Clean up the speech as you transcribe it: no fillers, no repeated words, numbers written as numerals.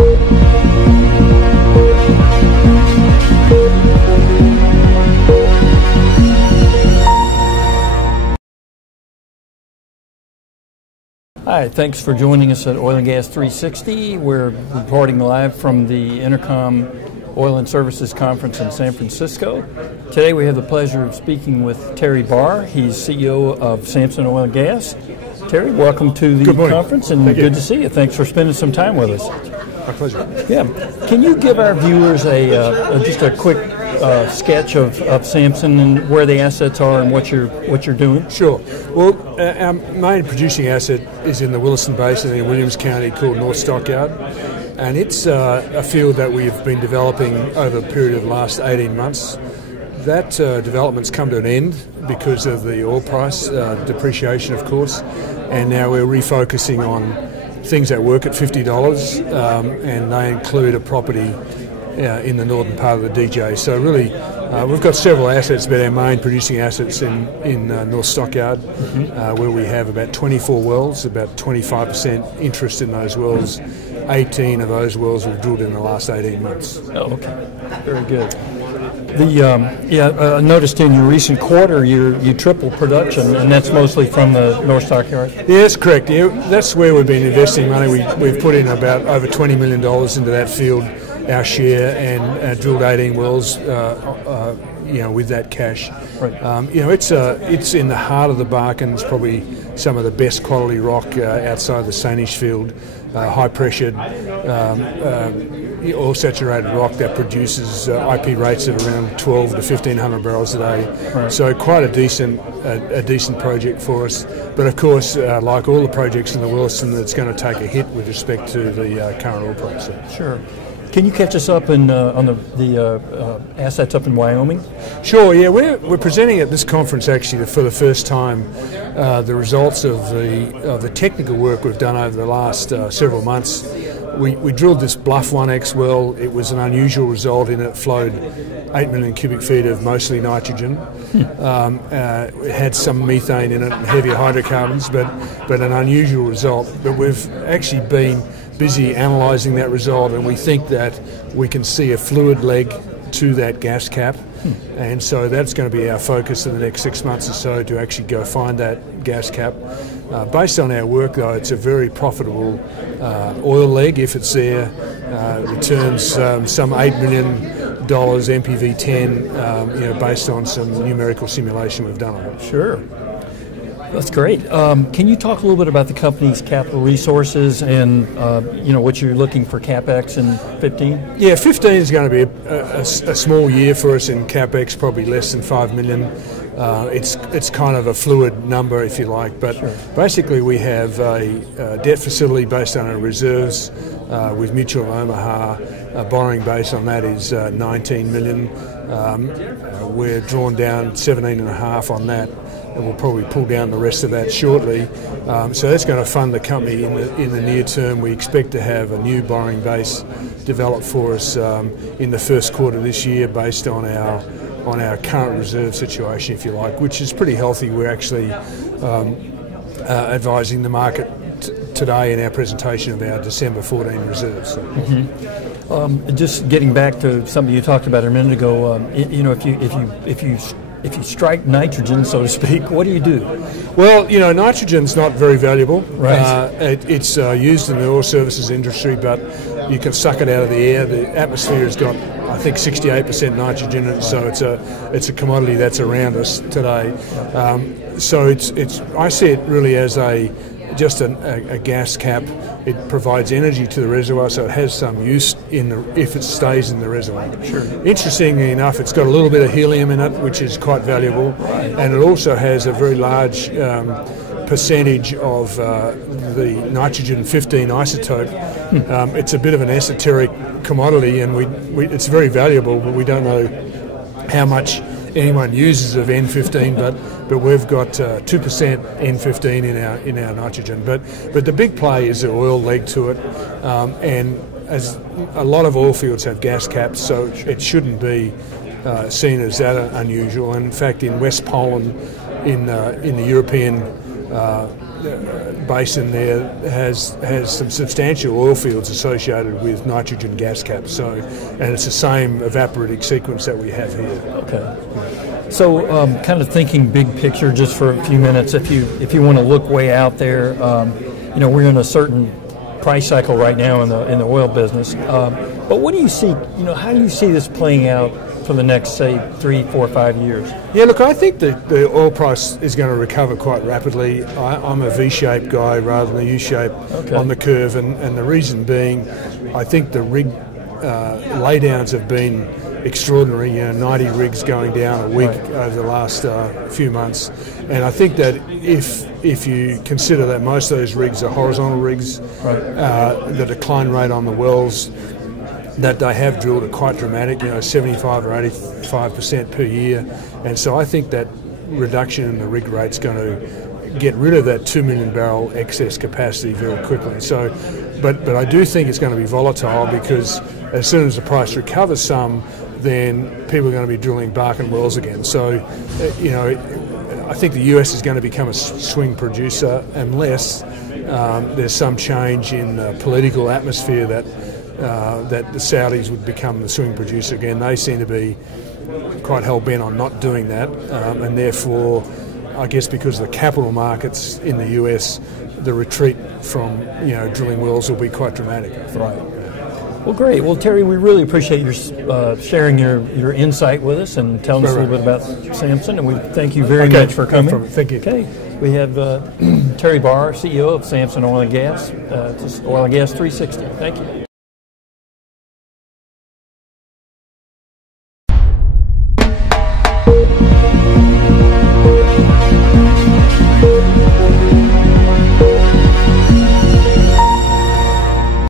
Hi, thanks for joining us at Oil and Gas 360. We're reporting live from the EnerCom Oil and Services Conference in San Francisco. Today we have the pleasure of speaking with Terry Barr. He's CEO of Samson Oil Gas. Terry, welcome to the conference, and good to see you. Thanks for spending some time with us. My pleasure. Yeah, can you give our viewers just a quick sketch of Samson and where the assets are and what you're doing? Sure. Well, our main producing asset is in the Williston Basin in Williams County called North Stockyard, and it's a field that we've been developing over a period of the last 18 months. That development's come to an end because of the oil price depreciation, of course, and now we're refocusing on things that work at $50, and they include a property in the northern part of the DJ. So really, we've got several assets, but our main producing assets in North Stockyard, where we have about 24 wells, about 25% interest in those wells. 18 of those wells we've drilled in the last 18 months. Oh, okay. Very good. I noticed in your recent quarter you tripled production, and that's mostly from the North Stockyard? Yeah, that's correct. Yeah, that's where we've been investing money. We've put in about over $20 million into that field, our share, and drilled 18 wells, with that cash. Right. It's in the heart of the Barkin. It's probably some of the best quality rock outside the Sanish field, high pressured, oil saturated rock that produces IP rates of around 12 to 1,500 barrels a day. Right. So quite a decent project for us. But of course, like all the projects in the Williston, it's going to take a hit with respect to the current oil price. Sure. Can you catch us up on the assets up in Wyoming? Sure. Yeah, we're presenting at this conference actually for the first time the results of the technical work we've done over the last several months. We drilled this Bluff 1X well. It was an unusual result in it flowed 8 million cubic feet of mostly nitrogen. It had some methane in it and heavy hydrocarbons, but an unusual result. But we've actually been busy analysing that result, and we think that we can see a fluid leg to that gas cap, and so that's going to be our focus in the next 6 months or so, to actually go find that gas cap. Based on our work, though, it's a very profitable oil leg if it's there. Returns some $8 million NPV 10, based on some numerical simulation we've done on it. Sure. That's great. Can you talk a little bit about the company's capital resources and what you're looking for CapEx in 15? Yeah, 15 is going to be a small year for us in CapEx, probably less than $5 million. It's kind of a fluid number, if you like, but sure. Basically we have a debt facility based on our reserves with Mutual of Omaha. Borrowing base on that is $19 million. We're drawn down 17.5 on that, and we'll probably pull down the rest of that shortly. So that's going to fund the company in the near term. We expect to have a new borrowing base developed for us in the first quarter of this year, based on our current reserve situation, if you like, which is pretty healthy. We're actually advising the market today in our presentation of our December 14 reserves. So. Just getting back to something you talked about a minute ago, if you strike nitrogen, so to speak, what do you do? Well, nitrogen's not very valuable. Right. It's used in the oil services industry, but you can suck it out of the air. The atmosphere has got, I think, 68% nitrogen in it, so it's a commodity that's around us today. So I see it really as just a gas cap. It provides energy to the reservoir, so it has some use if it stays in the reservoir. Sure. Interestingly enough, it's got a little bit of helium in it, which is quite valuable, right. And it also has a very large percentage of the nitrogen 15 isotope. It's a bit of an esoteric commodity, and it's very valuable, but we don't know how much anyone uses of N15, but we've got 2% N15 in our nitrogen. But the big play is the oil leg to it, and as a lot of oil fields have gas caps, so it shouldn't be seen as that unusual. And in fact, in West Poland, in the European basin there has some substantial oil fields associated with nitrogen gas caps. So, and it's the same evaporitic sequence that we have here. Okay. So, kind of thinking big picture, just for a few minutes, if you want to look way out there, we're in a certain price cycle right now in the oil business. But what do you see? How do you see this playing out for the next, say, 3, 4, 5 years? Yeah, look, I think that the oil price is going to recover quite rapidly. I'm a V-shaped guy rather than a U-shape on the curve, and the reason being, I think the rig laydowns have been extraordinary. 90 rigs going down a week over the last few months, and I think that if you consider that most of those rigs are horizontal rigs, the decline rate on the wells that they have drilled are quite dramatic, 75 or 85% per year, and so I think that reduction in the rig rate's going to get rid of that 2 million barrel excess capacity very quickly. So, but I do think it's going to be volatile, because as soon as the price recovers some, then people are going to be drilling Bakken wells again. So, I think the US is going to become a swing producer unless there's some change in the political atmosphere that the Saudis would become the swing producer again. They seem to be quite hell-bent on not doing that, and therefore, I guess because of the capital markets in the US, the retreat from drilling wells will be quite dramatic. Right. Well, great. Well, Terry, we really appreciate your sharing your insight with us and telling us a little bit about Samson, and we thank you very much for coming. Thank you. Okay. We have Terry Barr, CEO of Samson Oil and Gas, Oil and Gas 360. Thank you.